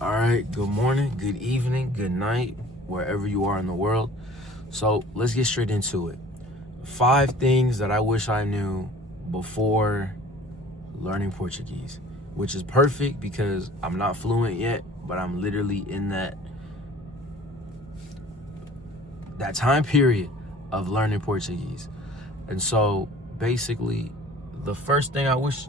All right, good morning, good evening, good night, wherever you are in the world. So let's get straight into it. 5 things that I wish I knew before learning Portuguese, which is perfect because I'm not fluent yet, but I'm literally in that time period of learning Portuguese. And so basically, the first thing I wish,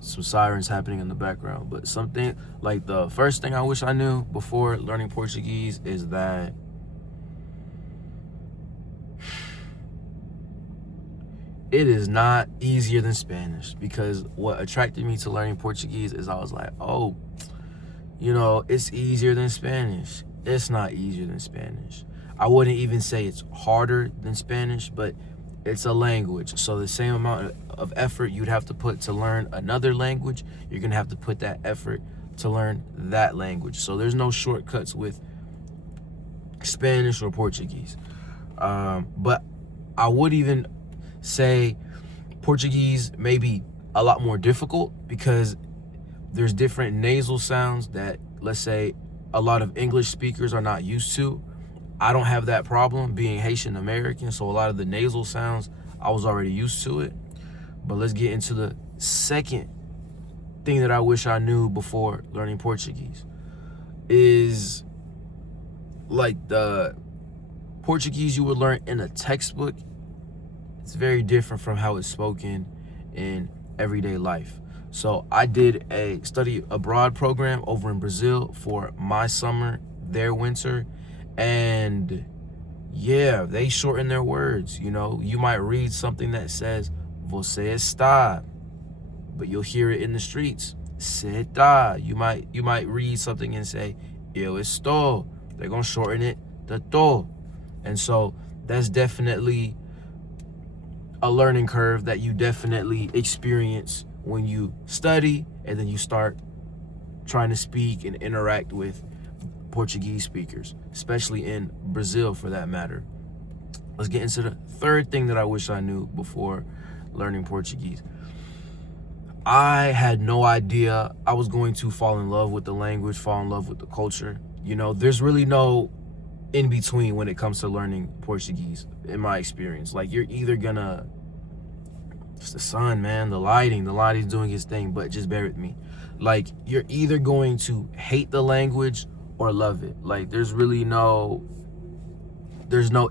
some sirens happening in the background, but something like the first thing I wish I knew before learning Portuguese is that it is not easier than Spanish. Because what attracted me to learning Portuguese is I was like, oh, it's easier than Spanish. It's not easier than Spanish. I wouldn't even say it's harder than Spanish, but it's a language. So the same amount of effort you'd have to put to learn another language, you're going to have to put that effort to learn that language. So there's no shortcuts with Spanish or Portuguese. But I would even say Portuguese may be a lot more difficult because there's different nasal sounds that, let's say, a lot of English speakers are not used to. I don't have that problem being Haitian American, so a lot of the nasal sounds, I was already used to it. But let's get into the second thing that I wish I knew before learning Portuguese is like the Portuguese you would learn in a textbook. It's very different from how it's spoken in everyday life. So I did a study abroad program over in Brazil for my summer, their winter. And yeah, they shorten their words. You might read something that says "você está," but you'll hear it in the streets. "Você está." You might read something and say "eu estou." They're gonna shorten it to "tô." And so that's definitely a learning curve that you definitely experience when you study and then you start trying to speak and interact with Portuguese speakers, especially in Brazil for that matter. Let's get into the third thing that I wish I knew before learning Portuguese. I had no idea I was going to fall in love with the language, fall in love with the culture. There's really no in between when it comes to learning Portuguese, in my experience. Like, you're either gonna, it's the sun, man, the lighting's doing its thing, but just bear with me. Like, you're either going to hate the language or love it. Like, there's no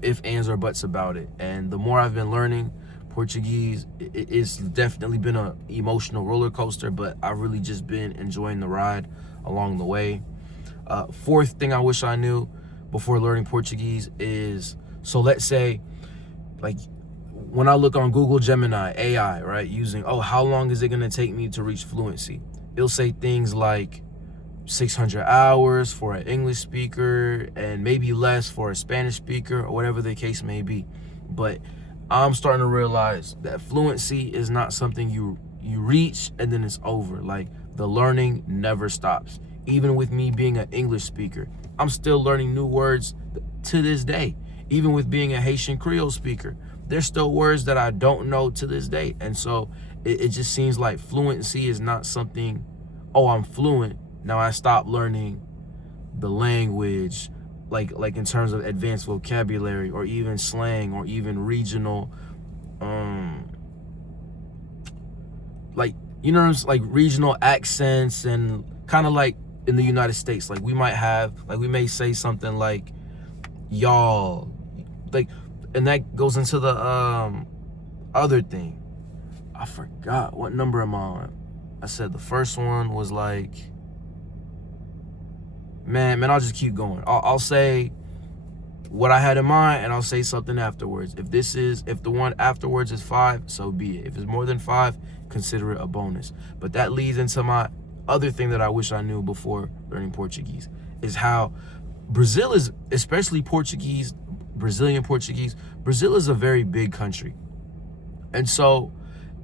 ifs, ands, or buts about it. And the more I've been learning Portuguese, it's definitely been an emotional roller coaster, but I've really just been enjoying the ride along the way. Fourth thing I wish I knew before learning Portuguese is, so let's say, like, when I look on Google Gemini AI, right, using, how long is it going to take me to reach fluency? It'll say things like 600 hours for an English speaker and maybe less for a Spanish speaker, or whatever the case may be. But I'm starting to realize that fluency is not something you reach and then it's over. Like, the learning never stops. Even with me being an English speaker, I'm still learning new words to this day. Even with being a Haitian Creole speaker, there's still words that I don't know to this day. And so it just seems like fluency is not something, I'm fluent, now I stopped learning the language, like in terms of advanced vocabulary or even slang or even regional, regional accents, and kind of like in the United States, like we may say something like y'all, like, and that goes into the other thing. I forgot what number am I on. I said the first one was like, man, I'll just keep going. I'll say what I had in mind, and I'll say something afterwards. If the one afterwards is 5, so be it. If it's more than 5, consider it a bonus. But that leads into my other thing that I wish I knew before learning Portuguese, is how Brazil is, especially Brazilian Portuguese. Brazil is a very big country. And so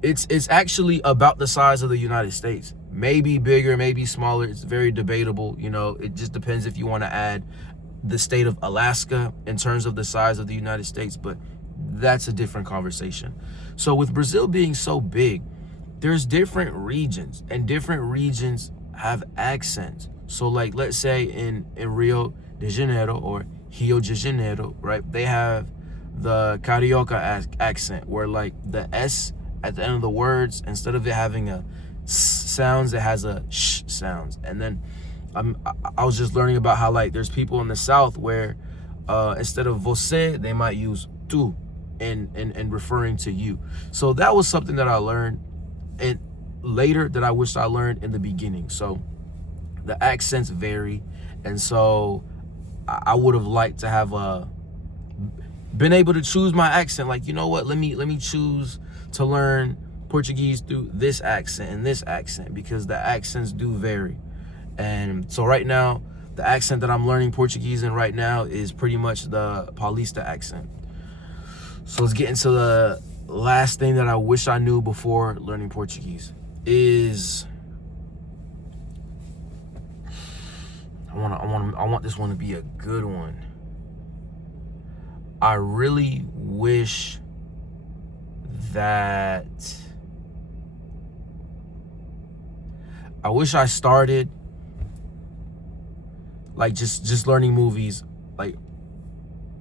it's actually about the size of the United States. Maybe bigger, maybe smaller. It's very debatable. It just depends if you want to add the state of Alaska in terms of the size of the United States, but that's a different conversation. So with Brazil being so big, there's different regions, and different regions have accents. So like, let's say in Rio de Janeiro or Rio de Janeiro, right? They have the Carioca accent, where like the S at the end of the words, instead of it having a S sounds, it has a sh sounds. And then I was just learning about how like there's people in the South where instead of você, they might use tu in referring to you. So that was something that I learned and later that I wish I learned in the beginning. So the accents vary, and so I would have liked to have been able to choose my accent. Like, you know what, let me choose to learn Portuguese through this accent and this accent, because the accents do vary. And so right now, the accent that I'm learning Portuguese in right now is pretty much the Paulista accent. So let's get into the last thing that I wish I knew before learning Portuguese. Is I want this one to be a good one. I really wish that I started like just learning movies like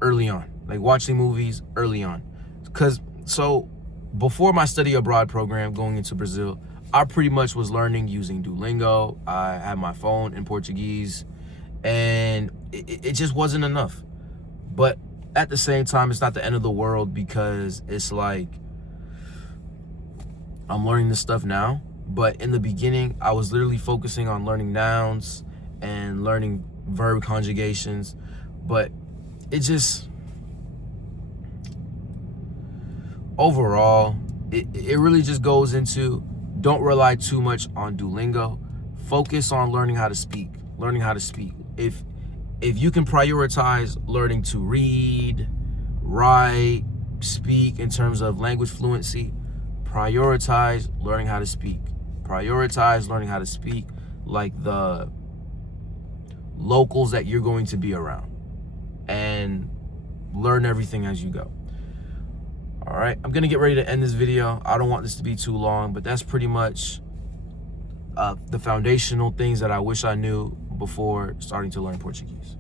early on, like watching movies early on. Because so before my study abroad program going into Brazil, I pretty much was learning using Duolingo. I had my phone in Portuguese, and it just wasn't enough. But at the same time, it's not the end of the world, because it's like I'm learning this stuff now. But in the beginning, I was literally focusing on learning nouns and learning verb conjugations. But it just, overall, it really just goes into, don't rely too much on Duolingo. Focus on learning how to speak. If you can prioritize learning to read, write, speak in terms of language fluency, prioritize learning how to speak. Prioritize learning how to speak like the locals that you're going to be around, and learn everything as you go. All right, I'm gonna get ready to end this video. I don't want this to be too long, but that's pretty much the foundational things that I wish I knew before starting to learn Portuguese.